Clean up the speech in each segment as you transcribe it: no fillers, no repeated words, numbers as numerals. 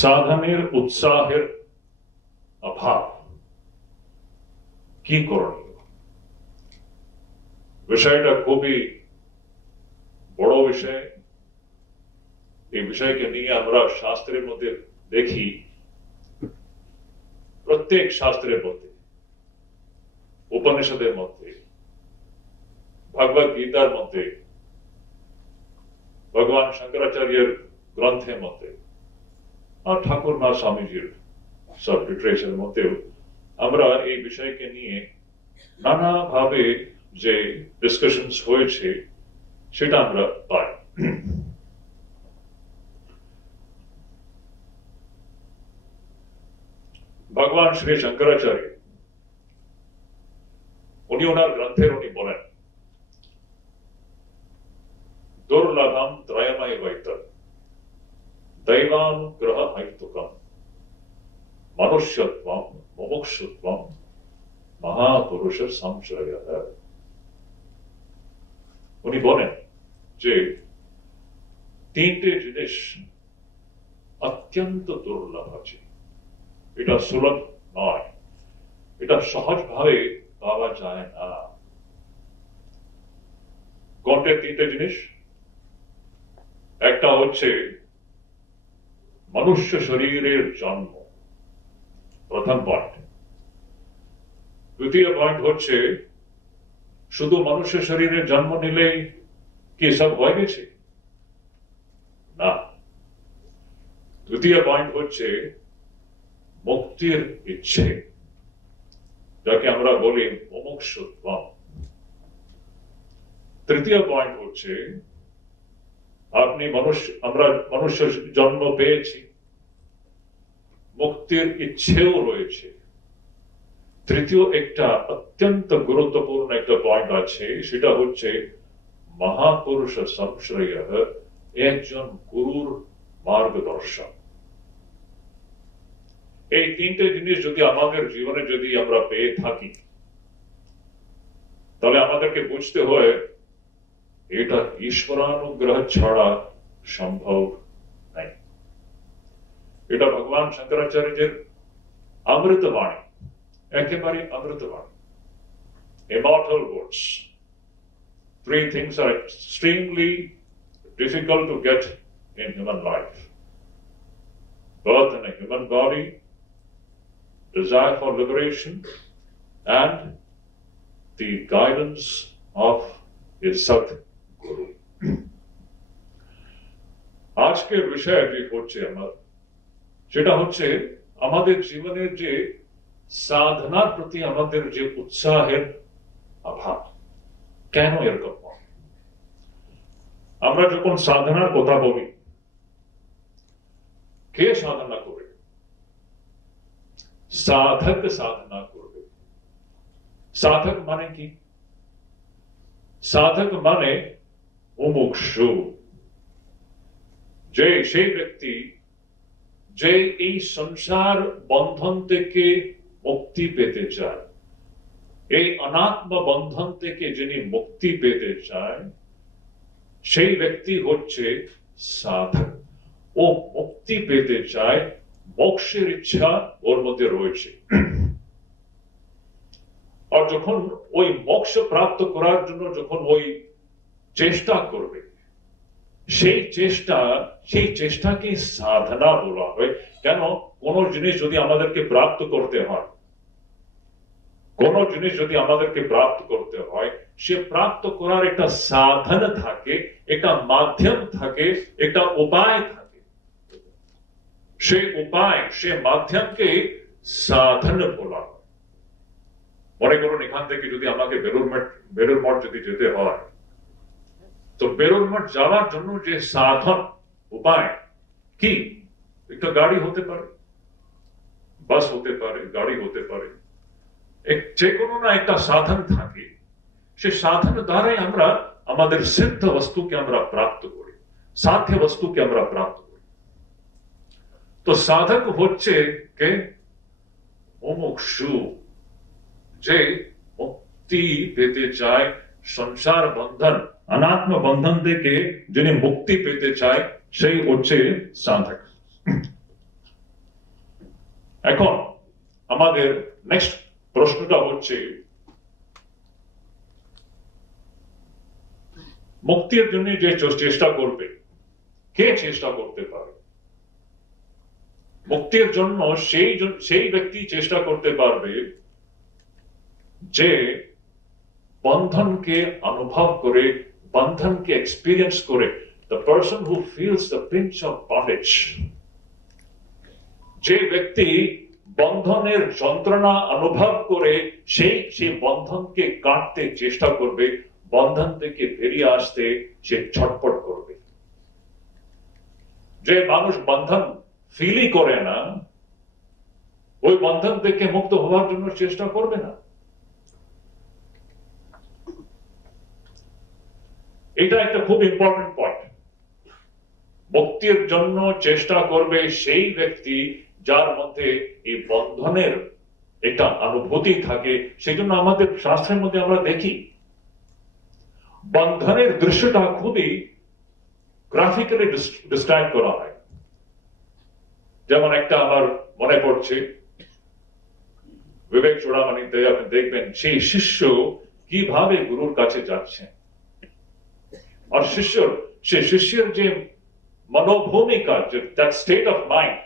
সাধনের উৎসাহের অভাব কি করণীয়? বিষয়টা খুবই বড় বিষয়। এই বিষয়কে নিয়ে আমরা শাস্ত্রের মধ্যে দেখি, প্রত্যেক শাস্ত্রের মধ্যে, উপনিষদের মধ্যে, ভগবত গীতার মধ্যে, ভগবান শঙ্করাচার্যের গ্রন্থের মধ্যে, আর ঠাকুরনাথ স্বামীজির সব লিটারেচারের মধ্যেও আমরা এই বিষয়কে নিয়ে নানাভাবে যে ডিসকাশন হয়েছে সেটা আমরা পাই। ভগবান শ্রী শঙ্করাচার্য উনি ওনার গ্রন্থের উনি বলেন, দুর্লভম ত্রয়ময় বৈতৎ দৈবানুগ্রহ হেতুকম মনুষ্যত্বম মুমুক্ষুত্বম মহাপুরুষ সংশ্রয়। উনি বলেন যে তিনটে জিনিস অত্যন্ত দুর্লভ আছে, এটা সুলভ নয়, এটা সহজভাবে পাওয়া যায় না। কোনটা তিনটে জিনিস? একটা হচ্ছে মনুষ্য শরীরের জন্ম, প্রথম পয়েন্ট। দ্বিতীয় পয়েন্ট হচ্ছে শুধু মনুষ্য শরীরের জন্ম নিলেই কি সব হয়ে গেছে? না। দ্বিতীয় পয়েন্ট হচ্ছে মুক্তির ইচ্ছে, যাকে আমরা বলি মুমুক্ষুত্বম। তৃতীয় পয়েন্ট হচ্ছে আমরা মনুষ্য জন্ম পেয়েছি, মুক্তির ইচ্ছেও রয়েছে। তৃতীয় একটা অত্যন্ত গুরুত্বপূর্ণ একটা পয়েন্ট আছে, সেটা হচ্ছে মহাপুরুষ সংশ্রয়, একজন গুরুর মার্গদর্শন। এই তিনটে জিনিস যদি আমাদের জীবনে যদি আমরা পেয়ে থাকি, তাহলে আমাদেরকে বুঝতে হয় এটা ঈশ্বরানুগ্রহ ছাড়া সম্ভব নাই। এটা ভগবান শঙ্করাচার্যের অমৃতবাণী, একেবারে অমৃতবাণী, immortal words. Three things are extremely difficult to get in human life: birth in a human body, desire for liberation, and the guidance of a Sadguru. আজকের বিষয় যে হচ্ছে সেটা হচ্ছে আমাদের জীবনের যে সাধনার প্রতি আমাদের যে উৎসাহের অভাব। কেন এরকম? আমরা যখন সাধনার কথা বলি, কে সাধনা করে? সাধক সাধনা করবে। সাধক মানে কি? সাধক মানে মুমুক্ষু, যে সেই ব্যক্তি যে এই সংসার বন্ধন থেকে মুক্তি পেতে চায়, এই অনাত্ম বন্ধন থেকে যিনি মুক্তি পেতে চায়, সেই ব্যক্তি হচ্ছে সাধক। ও মুক্তি পেতে চায়, মোক্ষের ইচ্ছা ওর মধ্যে রয়েছে। আর যখন ওই মোক্ষ প্রাপ্ত করার জন্য যখন ওই চেষ্টা করবে, সেই চেষ্টাকে সাধনা বলা হয়। কেন? কোন জিনিস যদি আমাদেরকে প্রাপ্ত করতে হয়, সে প্রাপ্ত করার একটা সাধন থাকে, একটা মাধ্যম থাকে, একটা উপায় থাকে। সে উপায়, সে মাধ্যমকে সাধন বলা হয়। মনে করুন, এখান থেকে যদি আমাকে বেলুর মঠ যদি যেতে হয়, তো বেলুর মঠ যাওয়ার জন্য যে সাধন উপায় কি? একটা গাড়ি হতে পারে, বাস হতে পারে, গাড়ি হতে পারে, যে কোনো না একটা সাধন থাকে। সে সাধন দ্বারাই আমরা আমাদের সিদ্ধ বস্তুকে আমরা প্রাপ্ত করি, সাধ্য বস্তুকে আমরা প্রাপ্ত করি। তো সাধক হচ্ছে কে? মুমুক্ষু, যে মুক্তি পেতে চায় সংসার বন্ধন, অনাত্ম বন্ধন থেকে যিনি মুক্তি পেতে চায়, সেই হচ্ছে সাধক। এখন আমাদের নেক্সট প্রশ্নটা হচ্ছে, মুক্তির জন্য যে চেষ্টা করবে, কে চেষ্টা করতে পারে? মুক্তির জন্য সেই ব্যক্তি চেষ্টা করতে পারবে যে বন্ধনকে অনুভব করে, বন্ধনকে এক্সপিরিয়েন্স করে। The person who feels the pinch of bondage, যে ব্যক্তি বন্ধনের যন্ত্রণা অনুভব করে সেই বন্ধনকে কাটতে চেষ্টা করবে, বন্ধন থেকে বেরিয়ে আসতে সে ছটফট করবে। যে মানুষ বন্ধন ফিলই করে না, ওই বন্ধন থেকে মুক্ত হওয়ার জন্য চেষ্টা করবে না। এটা একটা খুব ইম্পর্টেন্ট পয়েন্ট। মুক্তির জন্য চেষ্টা করবে সেই ব্যক্তি যার মধ্যে এই বন্ধনের একটা অনুভূতি থাকে। সেই জন্য আমাদের শাস্ত্রের মধ্যে আমরা দেখি বন্ধনের দৃশ্যটা খুবই গ্রাফিক্যালি ডিসক্রাইব করা হয়। যেমন একটা আমার মনে পড়ছে, বিবেক চূড়ামণিতে আপনি দেখবেন সেই শিষ্য কিভাবে গুরুর কাছে যাচ্ছে, আর শিষ্যের যে মনোভূমিকা, যে স্টেট অফ মাইন্ড,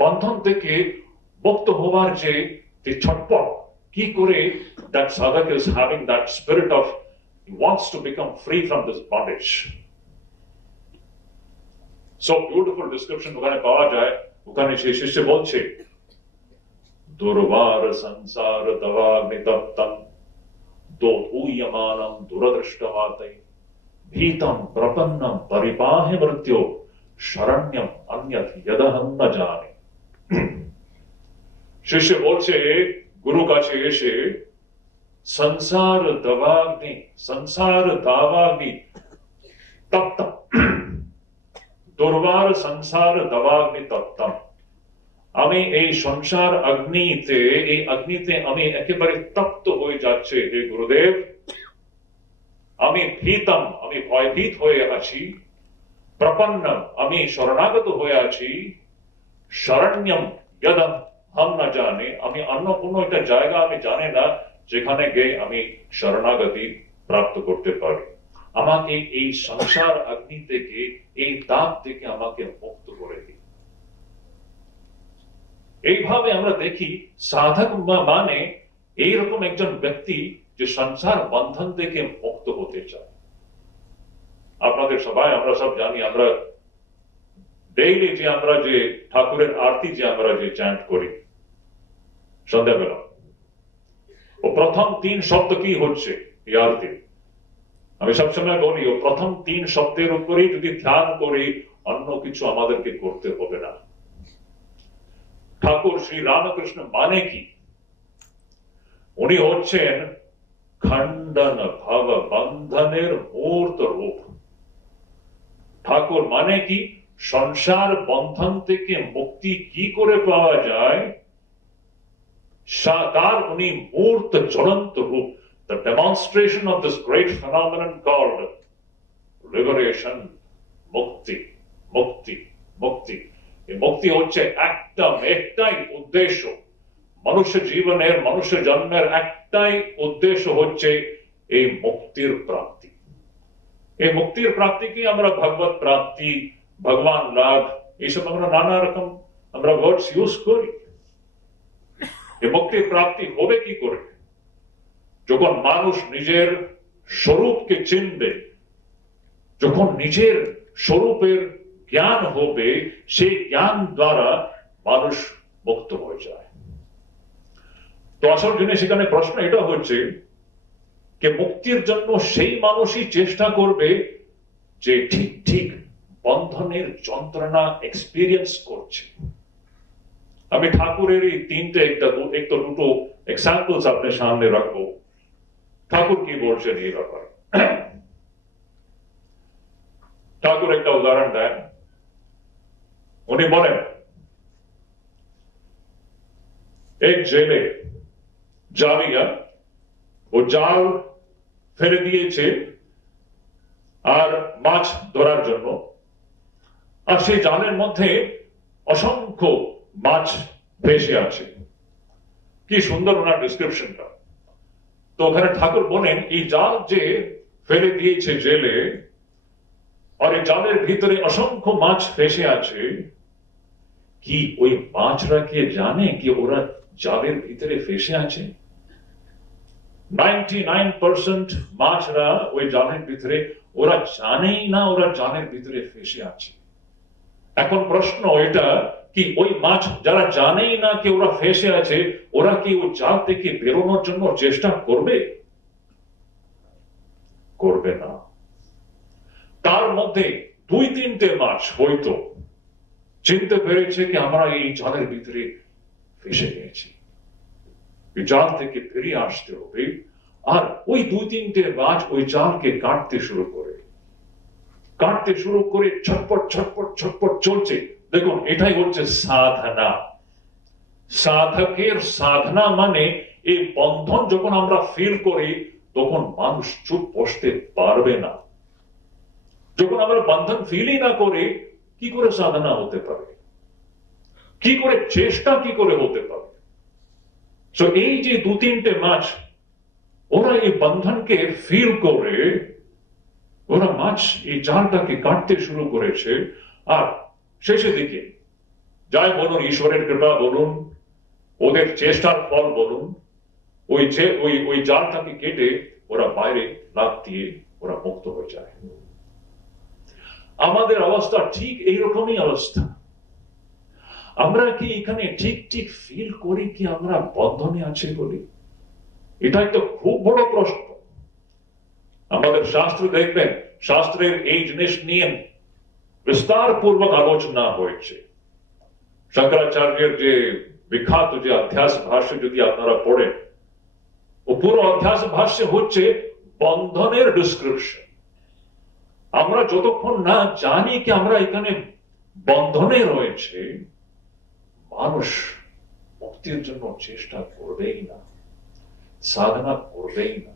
বন্ধন থেকে মুক্ত হওয়ার যে ছটপট, কি করে that sadhak is having that spirit of he wants to become free from this bondage. So beautiful description ওখানে পাওয়া যায়। ওখানে সেই শিষ্য বলছে, দুর্বার সংসার দবাগ্নি তপ্তম দোধূয়মানম দুরদৃষ্টমাতৈ ভীতম প্রপন্নম পরিপাহি মৃত্যু শরণ্যম অন্যথ যদহম ন জানে। শিষ্য বলছে গুরু কাছে এসে, সংসার দাবাগ্নি তপ্তম, দুর্বার সংসার দাবাগ্নি তপ্তম, আমি এই সংসার অগ্নিতে আমি একেবারে তপ্ত হয়ে যাচ্ছে হে গুরুদেব। আমি ভীতম, আমি ভয়ভীত হয়ে আছি, প্রপন্নম, আমি শরণাগত হয়ে আছি, শরণ্যম যদম হাম না জানে, আমি অন্য কোনো একটা জায়গা আমি জানি না যেখানে গিয়ে আমি শরণাগতি প্রাপ্ত করতে পারি। আমাকে এই সংসার অগ্নি থেকে, এই তাপ থেকে আমাকে মুক্ত করে দিই। এইভাবে আমরা দেখি সাধক মানে এইরকম একজন ব্যক্তি যে সংসার বন্ধন থেকে মুক্ত হতে চায়। আপনাদের সবাই আমরা সব জানি, আমরা ডেইলি যে আমরা যে ঠাকুরের আরতি যে আমরা যে চ্যান্ট করি সন্ধ্যাবেলা, ও প্রথম 3 শব্দ কি হচ্ছে এই আরতি? আমি সবসময় বলি, ও প্রথম 3 শব্দের উপরেই যদি ধ্যান করি, অন্য কিছু আমাদেরকে করতে হবে না। ঠাকুর শ্রী রামকৃষ্ণ মানে কি? উনি হচ্ছেন খণ্ডন ভাব বন্ধনের মূর্ত রূপ। ঠাকুর মানে কি? সংসার বন্ধন থেকে মুক্তি কি করে পাওয়া যায়, তার উনি মূর্ত জ্বলন্ত রূপ। The demonstration of this great phenomenon called liberation, মুক্তি, মুক্তি, মুক্তি। এই মুক্তি হচ্ছে একটাই উদ্দেশ্য। মনুষ্য জীবনের, মনুষ্য জন্মের একটাই উদ্দেশ্য হচ্ছে এই মুক্তির প্রাপ্তি। এই মুক্তির প্রাপ্তিকে আমরা ভগবত প্রাপ্তি, ভগবান লাভ, এইসব আমরা নানা রকম আমরা ওয়ার্ডস ইউজ করি। এই মুক্তির প্রাপ্তি হবে কি করে? যখন মানুষ নিজের স্বরূপকে চিনবে, যখন নিজের স্বরূপের জ্ঞান হবে, সেই জ্ঞান দ্বারা মানুষ মুক্ত হয়ে যায়। তো আসল জিনিস এখানে প্রশ্ন এটা হচ্ছে যে মুক্তির জন্য সেই মানুষই চেষ্টা করবে যে ঠিক ঠিক বন্ধনের যন্ত্রণা এক্সপিরিয়েন্স করছে। আমি ঠাকুরের এই 3টে একটা দুটো এক্সাম্পলস আপনার সামনে রাখবো। ঠাকুর কি বলছেন এই ব্যাপারে? ঠাকুর একটা উদাহরণ দেন। উনি বলেন, এক জেলে জালিয়া ও জাল ফেলে দিয়েছে আর মাছ ধরার জন্য, আর সেই জালের মধ্যে অসংখ্য মাছ ভেসে আছে। কি সুন্দর ওনার ডিসক্রিপশনটা। তো ওখানে ঠাকুর বলেন এই জাল যে ফেলে দিয়েছে জেলে, আর এই জালের ভিতরে অসংখ্য মাছ ভেসে আছে, কি ওই মাছরা কে জানে কি ওরা জালের ভিতরে ভেসে আছে? 99% মাছরা ওই জালের ভিতরে, ওরা জানেই না ওরা জালের ভিতরে ফেসে আছে। এখন প্রশ্ন এটা কি ওই মাছ যারা জানেই না কি ওরা ফেসে আছে, ওরা কি ওই জাল থেকে বেরোনোর জন্য চেষ্টা করবে? করবে না। তার মধ্যে 2-3টে মাছ হয়তো চিনতে পেরেছে কি আমরা এই জালের ভিতরে ফেসে গেছি, জাল থেকে ফিরে আসতে হবে। আর ওই 2-3টে মাছ ওই জালকে কাটতে শুরু করে ছটপট ছটপট ছটপট চলছে। দেখুন এটাই হচ্ছে সাধনা। সাধকের সাধনা মানে এই বন্ধন যখন আমরা ফিল করি তখন মানুষ চুপ বসতে পারবে না। যখন আমরা বন্ধন ফিলই না করে কি করে সাধনা হতে পারে, কি করে চেষ্টা কি করে হতে পারে? তো এই যে 2-3টে মাছ ওরা এই বন্ধনকে ফিল করে ওরা মাছ এই জালটাকে কাটতে শুরু করেছে। আর শেষের দিকে যাই বলুন, ঈশ্বরের কৃপা বলুন, ওদের চেষ্টার ফল বলুন, ওই জালটাকে কেটে ওরা বাইরে লাফ দিয়ে ওরা মুক্ত হয়ে যায়। আমাদের অবস্থা ঠিক এইরকমই অবস্থা। আমরা কি এখানে ঠিক ঠিক ফিল করি কি আমরা বন্ধনে আছি বলি? এটা একটা খুব বড় প্রশ্ন। আমাদের শাস্ত্র দেখবেন, শাস্ত্রের এই জিনিস নিয়ে বিস্তার পূর্বক আলোচনা হয়েছে। শঙ্করাচার্যের যে বিখ্যাত যে অধ্যাস ভাষ্য যদি আপনারা পড়েন, ও পুরো অধ্যাস ভাষ্য হচ্ছে বন্ধনের ডিসক্রিপশন। আমরা যতক্ষণ না জানি কি আমরা এখানে বন্ধনে রয়েছে, মানুষ মুক্তির জন্য চেষ্টা করবেই না, সাধনা করবেই না।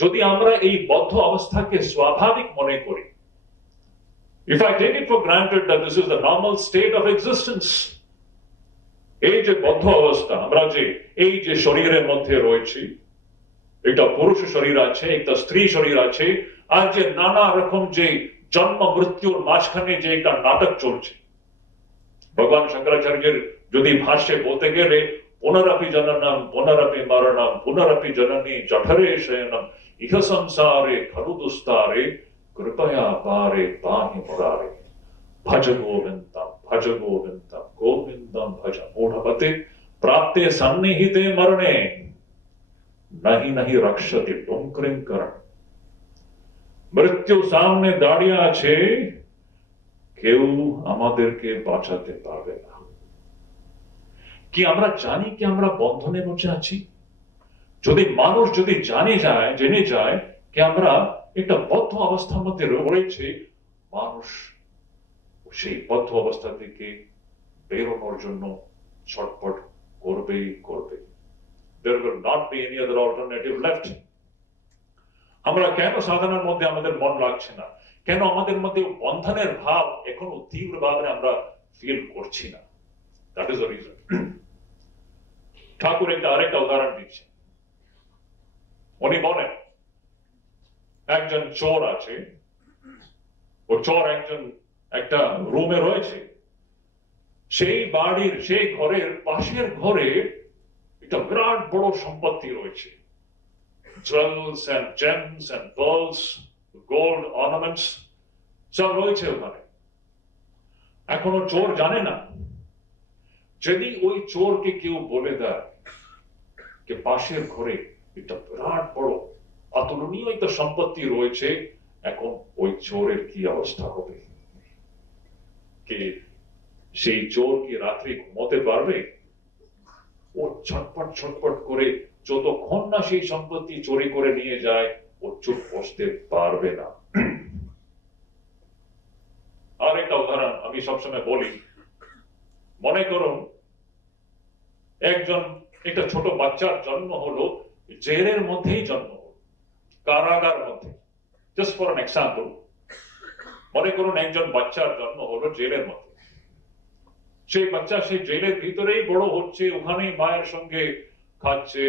যদি আমরা এই বদ্ধ অবস্থাকে স্বাভাবিক মনে করি, if I take it for granted that this is the normal state of existence, এই যে বদ্ধ অবস্থা, আমরা যে এই যে শরীরের মধ্যে রয়েছি, একটা পুরুষ শরীর আছে, একটা স্ত্রী শরীর আছে, আর যে নানা রকম যে জন্ম মৃত্যুর মাঝখানে যে একটা নাটক চলছে। ভগবান শঙ্করাচার্যের যদি ভাষ্যে বলতে গেলে পুনরপি জননম পুনরপি মরণম পুনরপি জননী জঠরে শয়নম ইহ সংসারে খলু দুস্তারে কৃপয়া পারে পাহি মুরারে ভজ গোবিন্দম গোবিন্দম ভজ মূঢ়মতে প্রাপ্তে সন্নিহিতে মরণে नहीं नहीं रक्षति डोंकरिंकरण। মৃত্যু সামনে দাঁড়িয়ে আছে, কেউ আমাদেরকে বাঁচাতে পারবে না। কি আমরা জানি কি আমরা বন্ধনে বসে আছি? যদি মানুষ যদি জেনে যায় কি আমরা একটা বদ্ধ অবস্থার মধ্যে রয়েছে, মানুষ সেই বদ্ধ অবস্থা থেকে বেরোনোর জন্য ছটপট করবেই করবে। There will not be any other alternative left. আমরা কেন সাধনার মধ্যে আমাদের মন লাগছে না? কেন আমাদের মধ্যে বন্ধনের ভাব এখনো তীব্রভাবে আমরা ফিল করছি না? That is the reason. ঠাকুর আরেকটা উদাহরণ দিচ্ছে। উনি বলেন একজন চোর আছে, ও চোর একটা রুমে রয়েছে, সেই বাড়ির সেই ঘরের পাশের ঘরে একটা বিরাট বড় সম্পত্তি রয়েছে, jewels and gems and pearls, gold ornaments সব রয়েছে ওখানে। এখনো চোর জানে না। যদি ওই চোরকে কেউ বলে দেয় যে পাশের ঘরে একটা বিরাট বড় অতুলনীয় একটা সম্পত্তি রয়েছে, এখন ওই চোরের কি অবস্থা হবে? কি সেই চোর কি রাত্রি ঘুমোতে পারবে? ও ছটপট ছটপট করে যতক্ষণ না সেই সম্পত্তি চুরি করে নিয়ে যায়, ও চুপ বসতে পারবে না। আর একটা উদাহরণ আমি সবসময় বলি, মনে করুন একটা ছোট বাচ্চার জন্ম হলো, জেলের মধ্যেই জন্ম হলো, কারাগার মধ্যে। জাস্ট ফর অ্যান এক্সাম্পল, মনে করুন একজন বাচ্চার জন্ম হলো জেলের মধ্যে। সেই বাচ্চা সেই জেলের ভিতরেই বড় হচ্ছে, ওখানেই মায়ের সঙ্গে খাচ্ছে,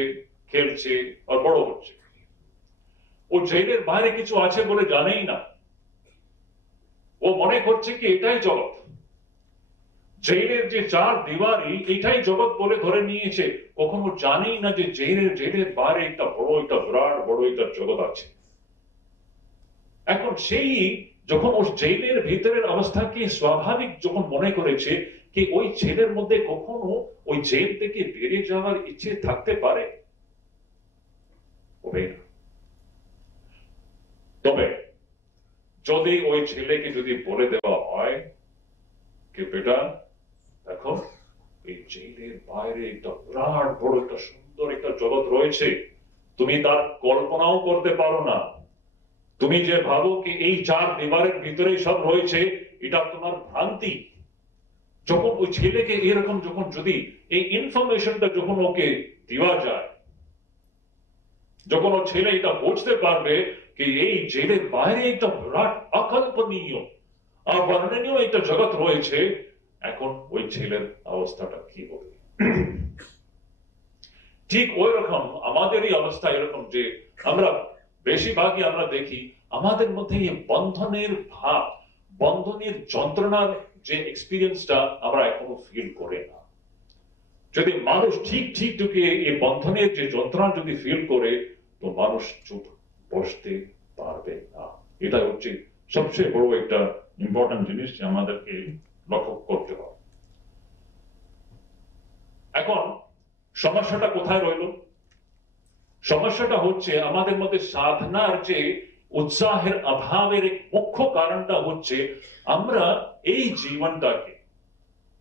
খেলছে আর বড় হচ্ছে। ও জেলের বাইরে কিছু আছে বলে জানেই না। ও মনে করছে কি এটাই জগৎ, জেলের যে চার দিওয়ারি এটাই জগৎ বলে ধরে নিয়েছে। কখনো জানেই না যে জেলের বাইরে একটা বড়, একটা বিরাট বড় একটা জগৎ আছে। এখন সেই যখন ও জেলের ভিতরের অবস্থাকে স্বাভাবিক যখন মনে করেছে কি ওই জেলের মধ্যে কখনো ওই জেল থেকে বেরিয়ে যাওয়ার ইচ্ছে থাকতে পারে? তবে যদি ওই ছেলেকে যদি বলে দেওয়া হয় কি বেটা দেখো এই জেলের বাইরে একটা বিরাট বড় একটা সুন্দর একটা জগৎ রয়েছে, তুমি তার কল্পনাও করতে পারো না। তুমি যে ভাবো কি এই চার দেওয়ারের ভিতরে সব রয়েছে, এটা তোমার ভ্রান্তি। যখন ওই ছেলেকে এরকম যখন যদি এই ইনফরমেশনটা যখন ওকে দেওয়া যায়, যখন ও ছেলে এটা বুঝতে পারবে কি এই জেলের বাইরে একটা বিরাট অকল্পনীয় অবর্ণনীয় একটা জগৎ রয়েছে, এখন ওই ছেলের অবস্থাটা কি হবে? ঠিক ওই রকম আমাদেরই অবস্থা এরকম যে আমরা বেশিরভাগই আমরা দেখি আমাদের মধ্যে এই বন্ধনের ভাব, বন্ধনের যন্ত্রণার যে এক্সপিরিয়েন্সটা আমরা এখনো ফিল করে না। যদি মানুষ ঠিক ঠিক ঢুকে এই বন্ধনের যে যন্ত্রণা যদি ফিল করে, তো মানুষ চুপ বসতে পারবে না। এটা হচ্ছে সবচেয়ে বড় একটা ইম্পর্টেন্ট জিনিস যে আমাদেরকে লক্ষ্য করতে হবে। এখন সমস্যাটা কোথায় রইল? সমস্যাটা হচ্ছে আমাদের মধ্যে সাধনার যে উৎসাহের অভাবের এক মুখ্য কারণটা হচ্ছে আমরা এই জীবনটাকে,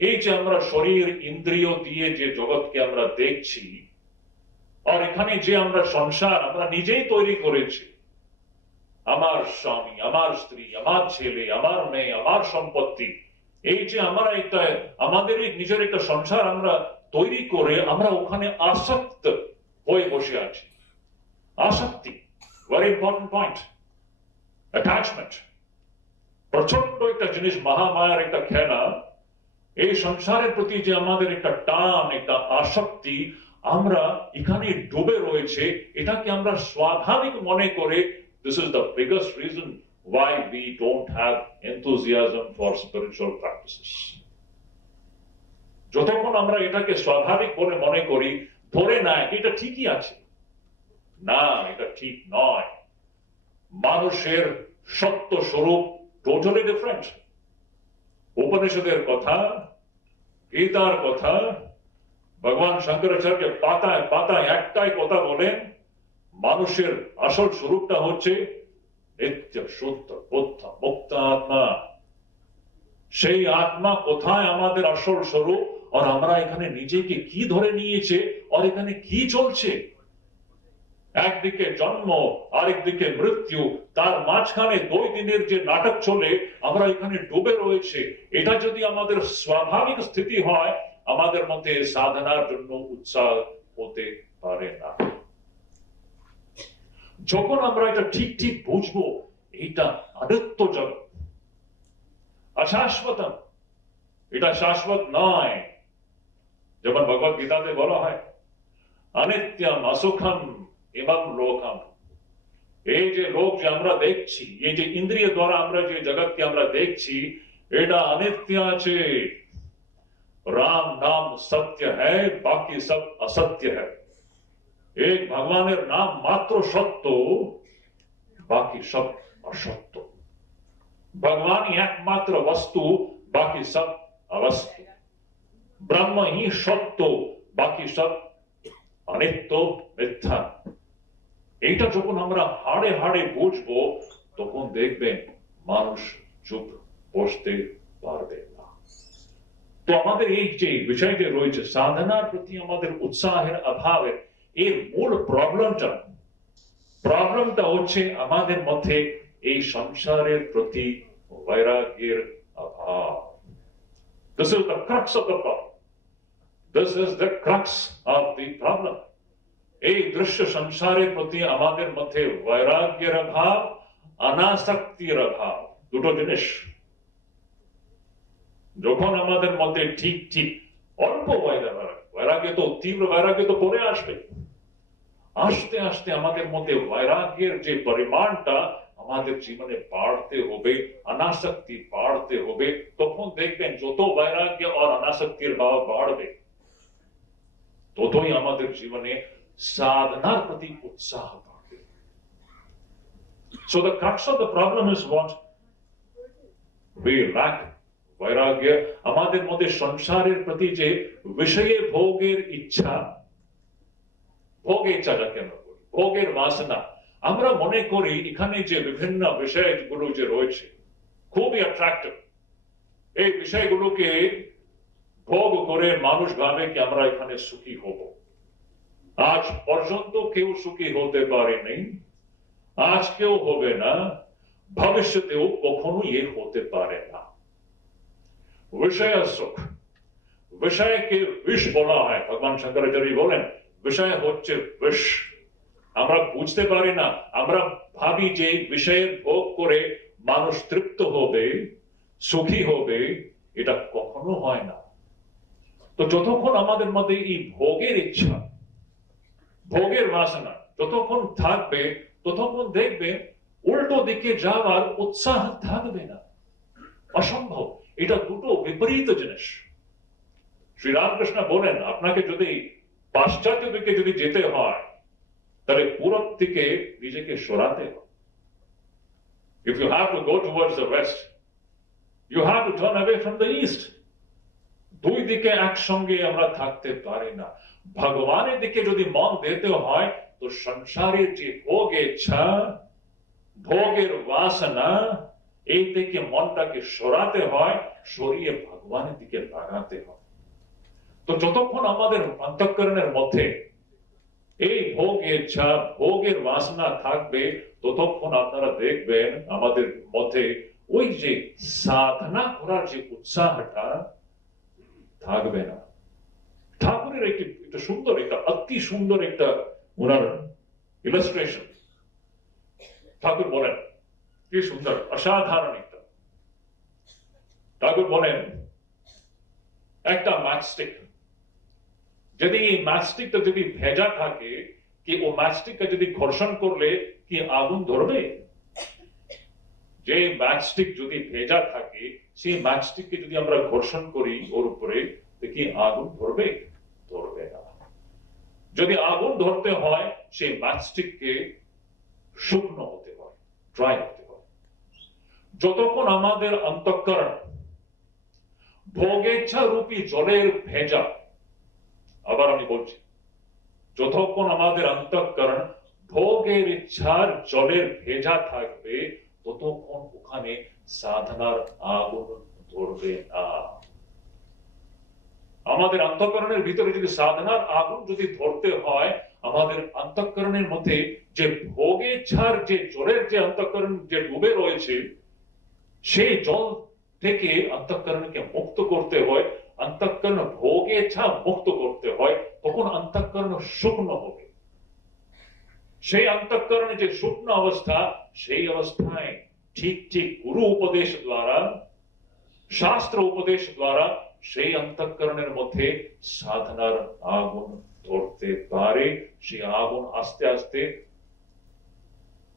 এই যে আমরা শরীর ইন্দ্রিয় দিয়ে যে জগৎকে আমরা দেখছি, আর এখানে যে আমরা সংসার আমরা নিজেই তৈরি করেছি, আমার স্বামী, আমার স্ত্রী, আমার ছেলে, আমার মেয়ে, আমার সম্পত্তি, এই যে আমরা একটা আমাদের নিজের একটা সংসার আমরা তৈরি করে আমরা ওখানে আসক্ত হয়ে বসে আছি। আসক্তি, ভেরি ইম্পর্টেন্ট পয়েন্ট। অ্যাটাচমেন্ট প্রচন্ড একটা জিনিস, মহামায়ার একটা খেলা। এই সংসারের প্রতি যে আমাদের একটা টান, একটা আসক্তি, আমরা এখানে ডুবে রয়েছে, এটাকে আমরা স্বাভাবিক মনে করে this is the biggest reason why we don't have enthusiasm for spiritual practices. যতক্ষণ আমরা এটাকে স্বাভাবিক বলে মনে করি, ধরে নাই এটা ঠিকই আছে, না এটা ঠিক নয়। মানুষের সত্য স্বরূপ টোটালি ডিফারেন্ট। উপনিষদের কথা, গীতার কথা, ভগবান শঙ্করাচার্য পাতায় পাতায় একটাই কথা বলেন, মানুষের আসল স্বরূপটা হচ্ছে নিত্য শুদ্ধ বুদ্ধ মুক্ত আত্মা। সেই আত্মা কোথায় আমাদের আসল স্বরূপ, আর আমরা এখানে নিজেকে কি ধরে নিয়েছে, আর এখানে কি চলছে? একদিকে জন্ম, আরেকদিকে মৃত্যু, তার মাঝখানে 2 দিনের যে নাটক চলে, আমরা এখানে ডুবে রয়েছে। এটা যদি আমাদের স্বাভাবিক স্থিতি হয়, আমাদের মধ্যে সাধনার জন্য উৎসাহ হতে পারে না। যখন আমরা এটা ঠিক ঠিক বুঝবো, এটা অনিত্য জগৎ, অশাশ্বত, এটা শাশ্বত নয়। যেমন ভগবত গীতাতে বলা হয় অনিত্যম অসুখম এবং লোকম। এই যে লোক যে আমরা দেখছি, এই যে ইন্দ্রিয় দ্বারা আমরা যে জগৎকে আমরা দেখছি, এটা অনিত্য আছে। রাম নাম সত্য হ্যায়, বাকি সব অসত্য হ্যায়। এক ভগবানের নাম মাত্র সত্য, বাকি সব অসত্য। भगवान एकमात्र वस्तु, बाकी सब अवस्तु। ब्रह्म ही सत्य, बाकी सब अनित्य मिथ्या। এটা যখন আমরা হাড়ে হাড়ে বুঝবো, তখন দেখবেন মানুষ চুপ বসতে পারবে না। তো আমাদের এই যে বিষয়টা রয়েছে সাধনার প্রতি আমাদের উৎসাহের অভাবের, এর মূল প্রবলেমটা হচ্ছে আমাদের মধ্যে এই সংসারের প্রতি বৈরাগ্যের অভাব। This is the crux of the problem. This is the crux of the problem. এই দৃশ্য সংসারের প্রতি আমাদের মধ্যে বৈরাগ্যের অভাব, অনাসক্তির অভাব, দুটো জিনিস। যখন আমাদের মধ্যে ঠিক ঠিক অল্প বৈরাগ্য তো তীব্র বৈরাগ্য তো পরে আসবে, আস্তে আস্তে আমাদের মধ্যে বৈরাগ্যের যে পরিমাণটা আমাদের জীবনে বাড়তে হবে, অনাসক্তি বাড়তে হবে। তখন দেখবেন যত বৈরাগ্য আর অনাসক্তির ভাব বাড়বে ততই আমাদের জীবনে সাধনার প্রতি উৎসাহ বাড়বে। So the crux of the problem is what? We lack বৈরাগ্য। আমাদের মধ্যে সংসারের প্রতি যে বিষয়ে ভোগের ইচ্ছা, ভোগের ইচ্ছা যাকে আমরা বলি, ভোগের বাসনা, আমরা মনে করি এখানে যে বিভিন্ন বিষয়গুলো যে রয়েছে খুবই অ্যাট্রাক্টিভ, এই বিষয়গুলোকে ভোগ করে মানুষ ভাবে কি আমরা এখানে সুখী হব। আজ পর্যন্ত কেউ সুখী হতে পারেনি, আজকেও হবে না, ভবিষ্যতেও কখনো এ হতে পারে না। বিষয় সুখ, বিষয়কে বিষ বলা হয়। ভগবান শঙ্করাচার্য বলেন বিষয় হচ্ছে বিষ। আমরা বুঝতে পারি না, আমরা ভাবি যে বিষয়ের ভোগ করে মানুষ তৃপ্ত হবে, সুখী হবে, এটা কখনো হয় না। তো যতক্ষণ আমাদের মধ্যে এই ভোগের ইচ্ছা, ভোগের বাসনা যতক্ষণ থাকবে ততক্ষণ দেখবে উল্টো দিকে যাওয়ার উৎসাহ থাকবে না, অসম্ভব। এটা দুটো বিপরীত জিনিস। শ্রীরামকৃষ্ণ বলেন আপনাকে যদি পাশ্চাত্য দিকে যদি যেতে হয় তাহলে পূরব দিকে নিজেকে সরাতে হবে। If you have to go towards the west, you have to turn away from the east. দুই দিকে একসঙ্গে আমরা থাকতে পারি না। ভগবানের দিকে যদি মন দিতে হয় তো সংসারের যে ভোগ ইচ্ছা, ভোগের বাসনা, এই থেকে মনটাকে সরাতে হয়, সরিয়ে ভগবানের দিকে লাগাতে হয়। তো যতক্ষণ আমাদের অন্তঃকরণের মধ্যে এই ভোগ ইচ্ছা, ভোগের বাসনা থাকবে ততক্ষণ আপনারা দেখবেন আমাদের মধ্যে ওই যে সাধনা করার যে উৎসাহটা থাকবে না। ঠাকুরের একটা সুন্দর, একটা অতি সুন্দর একটা ওনার ইলাস্ট্রেশন ঠাকুর বলেন, কি সুন্দর, অসাধারণ একটা। ঠাকুর বলেন একটা ম্যাচস্টিক, যদি এই ম্যাচস্টিকটা যদি ভেজা থাকে, কি ও ম্যাচস্টিকটা যদি ঘর্ষণ করলে কি আগুন ধরবে? যে ম্যাচস্টিক যদি ভেজা থাকে সেই ম্যাচস্টিককে যদি আমরা ঘর্ষণ করি ওর উপরে, কি আগুন ধরবে? ধরবে না। যদি আগুন ধরতে হয় সেই ম্যাচস্টিককে শুকনো হতে হয়, ড্রাই হতে হয়। যতক্ষণ আমাদের অন্তঃকরণ ভোগেচ্ছা রূপী জলের ভেজা, আবার আমি বলছি, যতক্ষণ আমাদের অন্তঃকরণ ভোগের ইচ্ছার জলের ভেজা থাকবে ততক্ষণ ওখানে সাধনার আগুন ধরবে না। আমাদের অন্তঃকরণের ভিতরে যদি সাধনার আগুন যদি ধরতে হয়, আমাদের অন্তঃকরণের মধ্যে যে ভোগেচ্ছার যে জলের যে অন্তঃকরণ যে ডুবে রয়েছে, সেই জল থেকে অন্তঃকরণকে মুক্ত করতে হয়, অন্তঃকরণ ভোগেচ্ছা মুক্ত করতে হয়, তখন অন্তঃকরণ শুকনো হবে। সেই অন্তঃকরণে যে শুকনো অবস্থা, সেই অবস্থায় ঠিক ঠিক গুরু উপদেশ দ্বারা, শাস্ত্র উপদেশ দ্বারা সেই অন্তঃকরণের মধ্যে সাধনার আগুন ধরতে পারে। সেই আগুন আস্তে আস্তে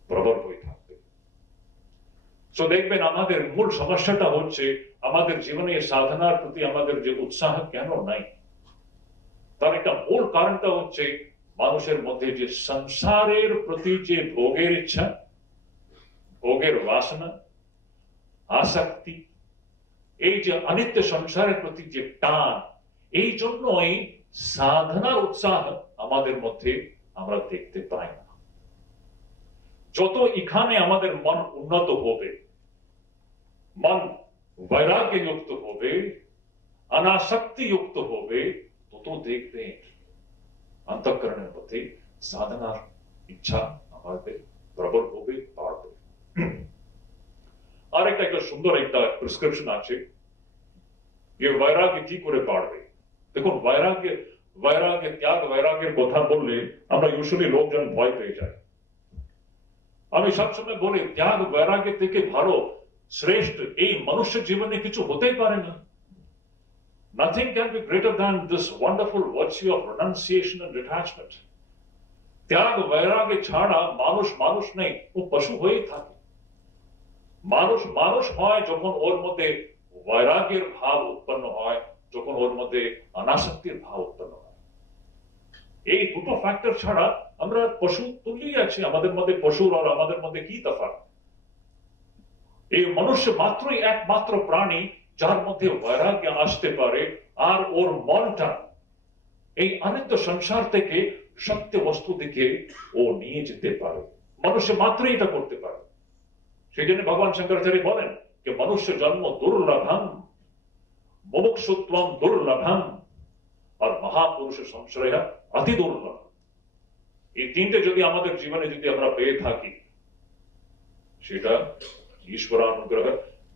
প্রবল হয়ে থাকবে। তো দেখবেন আমাদের মূল সমস্যাটা হচ্ছে আমাদের জীবনে সাধনার প্রতি আমাদের যে উৎসাহ কেন নাই, তার একটা মূল কারণটা হচ্ছে মানুষের মধ্যে যে সংসারের প্রতি যে ভোগের ইচ্ছা, ভোগের বাসনা, আসক্তি, এই যে অনিত্য সংসারের প্রতি যে টান, এই জন্যই সাধনার উৎসাহ আমাদের মধ্যে আমরা দেখতে পাই না। যত এখানে আমাদের মন উন্নত হবে, মন বৈরাগ্য যুক্ত হবে, অনাসক্তি যুক্ত হবে, তত দেখবেন অন্তঃকরণের মধ্যে সাধনার ইচ্ছা আমাদের প্রবল হবে, বাড়বে। আর একটা সুন্দর একটা প্রেসক্রিপশন আছে, বৈরাগ্য কি করে বাড়বে। দেখুন, বৈরাগ্য ত্যাগ, বৈরাগ্যের কথা বললে আমরা ইউজুয়ালি লোকজন ভয় পেয়ে যায়। আমি সবসময় বলি ত্যাগ বৈরাগ্য থেকে ভালো শ্রেষ্ঠ এই মনুষ্য জীবনে কিছু হতেই পারে না। Nothing can be greater than this wonderful virtue of renunciation and detachment. त्याग वैराग्य ছাড়া মানুষ মানুষ নেই, ও পশু হয়েই থাকে। মানুষ মানুষ হয় যখন ওর মধ্যে বৈরাগ্যের ভাব উৎপন্ন হয়, যখন ওর মধ্যে অনাসক্তির ভাব উৎপন্ন হয়। এই দুটো ফ্যাক্টর ছাড়া আমরা পশু তুল্যই আছি। আমাদের মধ্যে পশুর আর আমাদের মধ্যে কি তফাৎ? এই মনুষ্য মাত্রই একমাত্র প্রাণী যার মধ্যে বৈরাগ্য আসতে পারে, আর ওর মনটা এই অনিত্য সংসার থেকে সত্য বস্তু দিকে ও নিয়ে যেতে পারে। মনুষ্য মাত্রই এটা করতে পারে। সেই জন্য ভগবান শঙ্করাচার্য বলেন যে মনুষ্য জন্ম দুর্লভম, মুমুক্ষুত্বম দুর্লভম, আর মহাপুরুষ সংশ্রয় অতি দুর্লভ। এই তিনটে যদি আমাদের জীবনে যদি আমরা পেয়ে থাকি, সেটা ঈশ্বর অনুগ্রহ,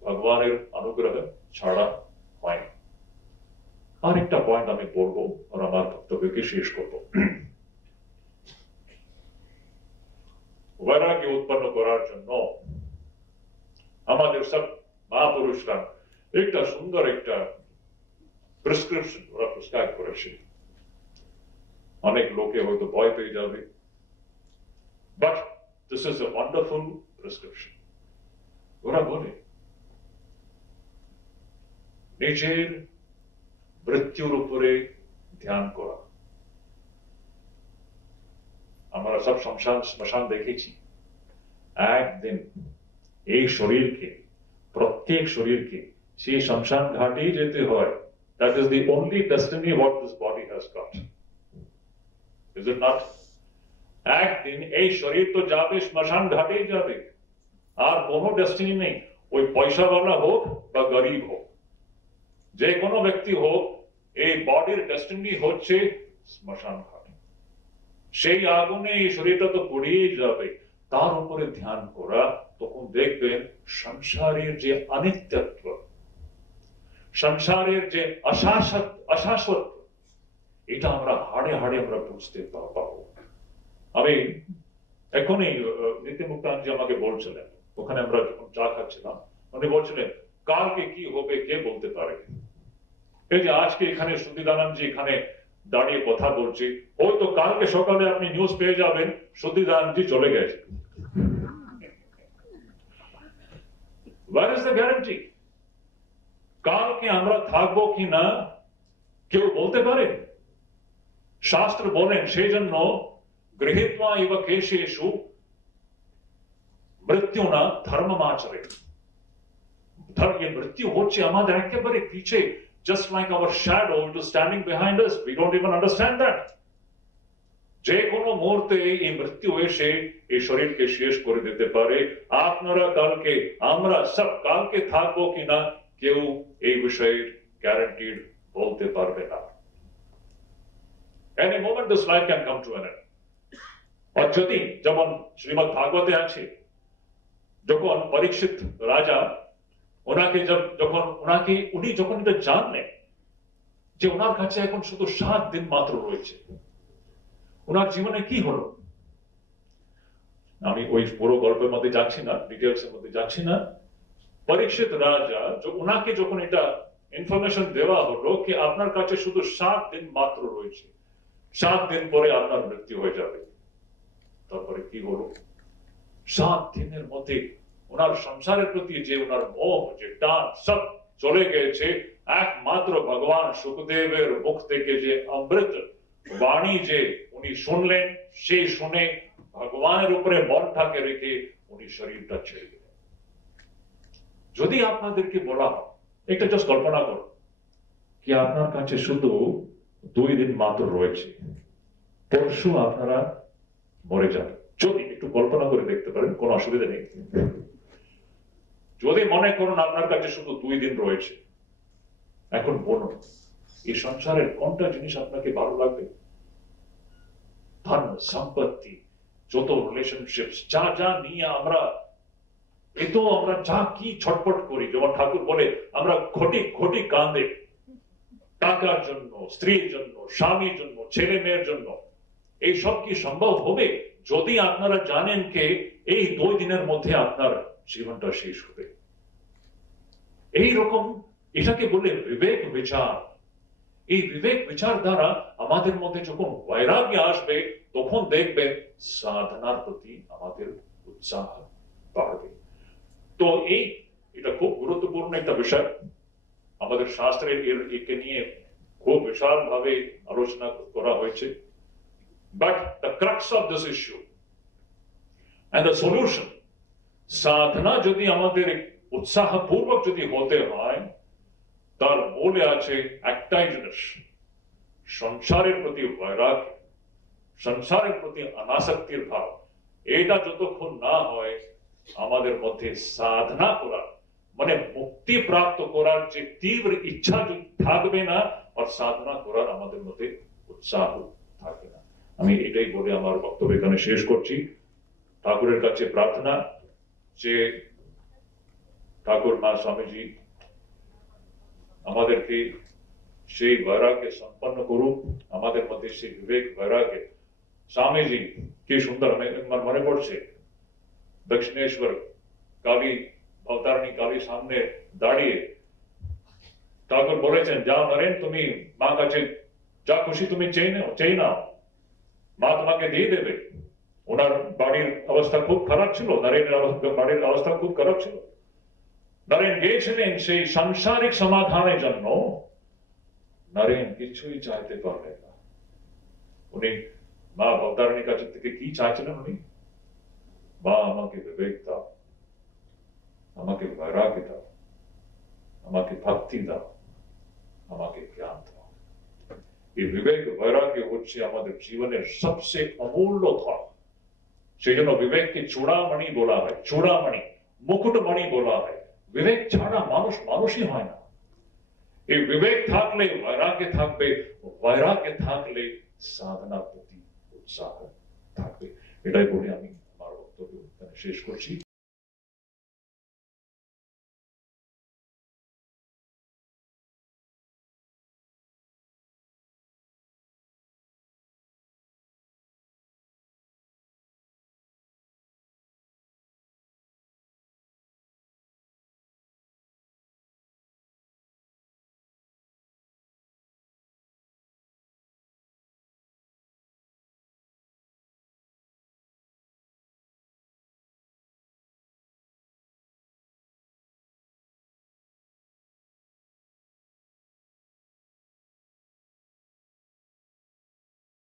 ভগবানের অনুগ্রহ ছাড়া হয় না। আর একটা পয়েন্ট আমি বলবো আর আমার বক্তব্যকে শেষ করবো। বৈরাগ্য উৎপন্ন করার জন্য আমাদের সব মহাপুরুষরা একটা সুন্দর একটা প্রেসক্রিপশন ওরা প্রেসক্রাইব করেছে। অনেক লোকে হয়তো ভয় পেয়ে যাবে, but this is a wonderful prescription. ওরা বলে নিজের মৃত্যুর উপরে ধ্যান করা। আমরা সব শ্মশান দেখেছি। একদিন এই শরীরকে, প্রত্যেক শরীরকে সেই শ্মশান ঘাটেই যেতে হয়। That is the only destiny what this body has got. Is it not? একদিন এই শরীর তো যাবে, শ্মশান ঘাটেই যাবে, আর কোনো ডেস্টিনি নেই। ওই পয়সাওয়ালা হোক বা গরিব হোক, যে কোনো ব্যক্তি হোক, এই বডির ডেস্টিনি হচ্ছে শ্মশান ঘাট। সেই আগুনে এই শরীরটা তো পুড়িয়ে যাবে। তার উপরে ধ্যান করা, তখন দেখবেন সংসারের যে অনিত্যত্ব, সংসারের যে অশাশ্বত, এটা আমরা হাড়ে হাড়ে আমরা বুঝতে পারবো। আমি এখনই নীতিমুক্তানজি আমাকে বলছিলেন, ওখানে আমরা যখন চা খাচ্ছিলাম, উনি বলছিলেন কালকে কি হবে কে বলতে পারে। এই যে আজকে এখানে সুধীদানন্দজি এখানে দাঁড়িয়ে কথা বলছি, হয়তো কালকে সকালে আপনি নিউজ পেয়ে যাবেন সুধীদানন্দজি চলে গেছে। Where is the guarantee? কালকে আমরা থাকবো কি না কেউ বলতে পারে? শাস্ত্র বলেন সেই জন্য গৃহীত্বা ইব কেশেষু মৃত্যুনা ধর্মমাচরে। মৃত্যু হচ্ছে আমাদের একেবারে পিছে, just like our shadow it is standing behind us. We don't even understand that. যে কোনো মুহূর্তে এই মৃত্যু এসে এই শরীরকে শেষ করে দিতে পারে। আপনারা কালকে, আমরা সব কালকে থাকবো কিনা কেউ এই বিষয়ে গ্যারান্টিড বলতে পারবে না। Any moment this life can come to an end. আর যদি যেমন শ্রীমদ ভাগবতে আছে, যখন পরীক্ষিত রাজা ওনাকে উনি যখন এটা জানলেন যে ওনার কাছে এখন শুধু 7 দিন মাত্র রয়েছে, ওনার জীবনে কি হলো, আমি ওই পুরো গল্পের মধ্যে যাচ্ছি না, ডিটেলস এর মধ্যে যাচ্ছি না। পরীক্ষিত রাজা ওনাকে যখন এটা ইনফরমেশন দেওয়া হলো কি আপনার কাছে শুধু 7 দিন মাত্র রয়েছে, 7 দিন পরে আপনার মৃত্যু হয়ে যাবে, তারপরে কি হলো? 7 দিনের মধ্যে ওনার সংসারের প্রতি যে ওনার মোহ, যে টান, সব চলে গেছে। একমাত্র ভগবান সুখদেবের মুখ থেকে যে অমৃত বাণী যে উনি শুনলেন, সেই শুনে ভগবানের উপরে মনটাকে রেখে উনি শরীরটা ছেড়ে দিলেন। যদি আপনাদেরকে বলা হয়, একটা জাস্ট কল্পনা করুন কি আপনার কাছে শুধু 2 দিন মাত্র রয়েছে, পরশু আপনারা মরে যাবেন। যদি একটু কল্পনা করে দেখতে পারেন, কোনো অসুবিধা নেই। যদি মনে করুন আপনার কাছে শুধু 2 দিন রয়েছে, এখন বলুন এই সংসারের কোনটা জিনিস আপনাকে ভালো লাগবে? ধন সম্পত্তি, যত রিলেশনশিপ, যা যা নিয়ে আমরা আমরা যা কি ছটপট করি, যেমন ঠাকুর বলে আমরা ঘটি ঘটি কাঁদে টাকার জন্য, স্ত্রীর জন্য, স্বামীর জন্য, ছেলে মেয়ের জন্য, এই সব কি সম্ভব হবে যদি আপনারা জানেন কে এই 2 দিনের মধ্যে আপনার জীবনটা শেষ হবে? এই রকম এটাকে বলে বিবেক বিচার, এই বিবেক বিচার দ্বারা আমাদের মধ্যে যখন বৈরাগ্য আসবে তখন দেখবেন সাধনার প্রতি আমাদের উৎসাহ বাড়বে। তো এটা খুব গুরুত্বপূর্ণ একটা বিষয়। আমাদের শাস্ত্রের একে নিয়ে খুব বিশাল ভাবে আলোচনা করা হয়েছে। But the crux of this issue and the solution, সাধনা যদি আমাদের উৎসাহপূর্বক যদি হতে হয়, তার মূলে আছে একটাই জিনিস, সংসারের প্রতি বৈরাগ্য, সংসারের প্রতি অনাসক্তির ভাব। এটা যতক্ষণ না হয় আমাদের মধ্যে সাধনা করার মানে মুক্তি প্রাপ্ত করার যে তীব্র ইচ্ছা থাকবে না, আর সাধনা করার আমাদের মধ্যে উৎসাহ থাকবে না। আমি এটাই বলে আমার বক্তব্য এখানে শেষ করছি। ঠাকুরের কাছে প্রার্থনা যে ঠাকুর মা স্বামীজি আমাদেরকে সেই বৈরাগ্য সম্পন্ন করুক, আমাদের মধ্যে সেই বিবেক বৈরাগ্য। স্বামীজি কি সুন্দর আমার মনে পড়ছে, দক্ষিণেশ্বর কালী অবতারণী কালী সামনে দাঁড়িয়ে ঠাকুর বলেছেন, যাও নরেন, তুমি মা কাছে যা খুশি তুমি চাই নাও, মা তোমাকে দিয়ে দেবে। ওনার বাড়ির অবস্থা খুব খারাপ ছিল, নরেনের বাড়ির অবস্থা খুব খারাপ ছিল। নরেন গিয়েছিলেন সেই সাংসারিক সমাধানের জন্য, নরেন কিছুই চাইতে পারলেন না। উনি মা অবতারণীর কাছে থেকে কি চাইছিলেন? উনি, মা আমাকে বিবেক দাও, আমাকে বৈরাগ্য দাও, আমাকে ভক্তি দাও, আমাকে জ্ঞান দাও। এই বিবেক বৈরাগ্য হচ্ছে আমাদের জীবনের সবচেয়ে অমূল্য ধন। সেই জন্য বিবেককে চূড়ামণি বলা হয়, চূড়ামণি, মুকুটমণি বলা হয়। বিবেক ছাড়া মানুষ মানুষই হয় না। এই বিবেক থাকলে বৈরাগ্য থাকবে, বৈরাগ্য থাকলে সাধনার প্রতি উৎসাহ থাকবে। এটাই বলে আমি আমার বক্তব্য শেষ করছি।